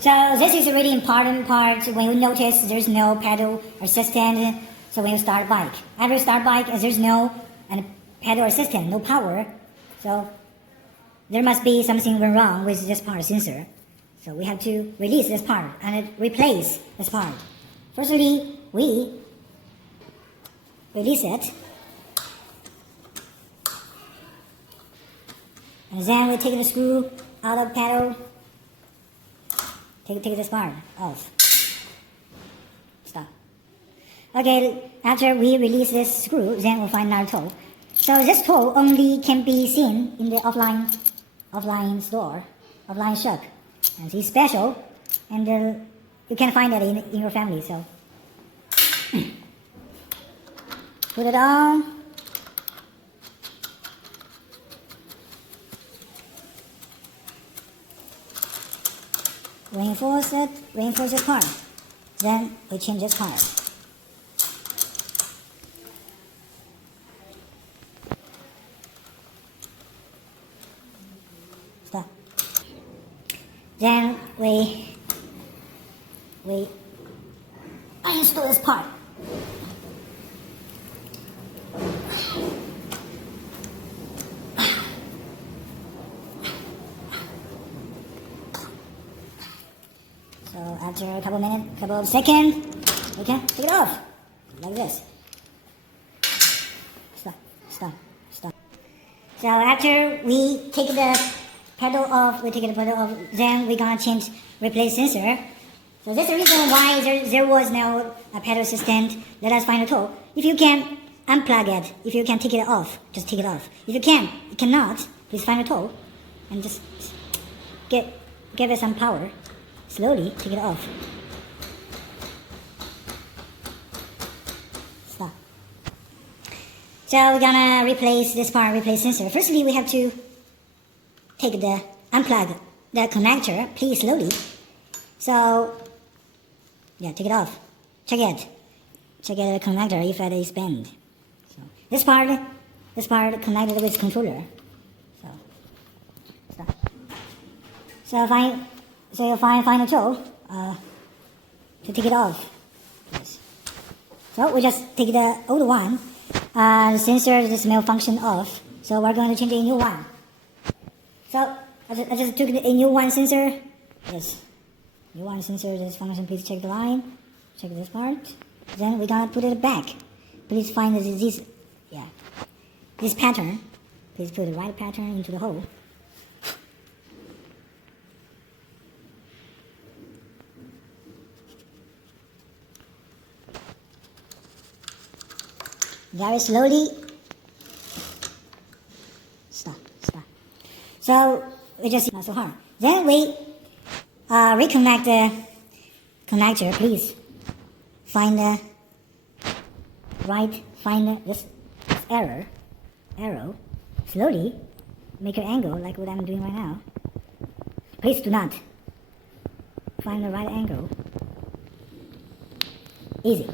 So this is a really important part when you notice there's no pedal assistant. So when you start bike, after start bike, there's no pedal assistant, no power. So there must be something wrong with this part sensor. So we have to release this part and replace this part. Firstly, we release it. And then we take the screw out of pedal. Take this part off. Stop. Okay, after we release this screw, then we'll find another toe. So this toe only can be seen in the offline store, offline shop. And it's special, and you can find it in your family. So put it on. Reinforce this part. Then we change this part. Stop. Then we unscrew this part. So after a couple of seconds, we can take it off, like this. Stop. So after we take the pedal off, then we're gonna replace sensor. So that's the reason why there was no pedal assistant. Let us find a tool. If you can unplug it, if you can take it off, just take it off. If you cannot, please find a tool and just give it some power. Slowly take it off. Stop. So we're gonna replace this part, replace sensor. Firstly, we have to unplug the connector, please slowly. So, yeah, take it off. Check the connector if it is bent. So this part connected with controller. So, stop. So you find a tool to take it off. Yes. So we just take the old one. The sensor is malfunction off. So we're going to change a new one. So I just took a new one sensor. Yes. New one sensor, this function, please check the line. Check this part. Then we're gonna put it back. Please find this pattern. Please put the right pattern into the hole. Very slowly. Stop. So we just not so hard. Then we reconnect the connector. Please find this arrow. Slowly make an angle like what I'm doing right now. Please do not find the right angle. Easy.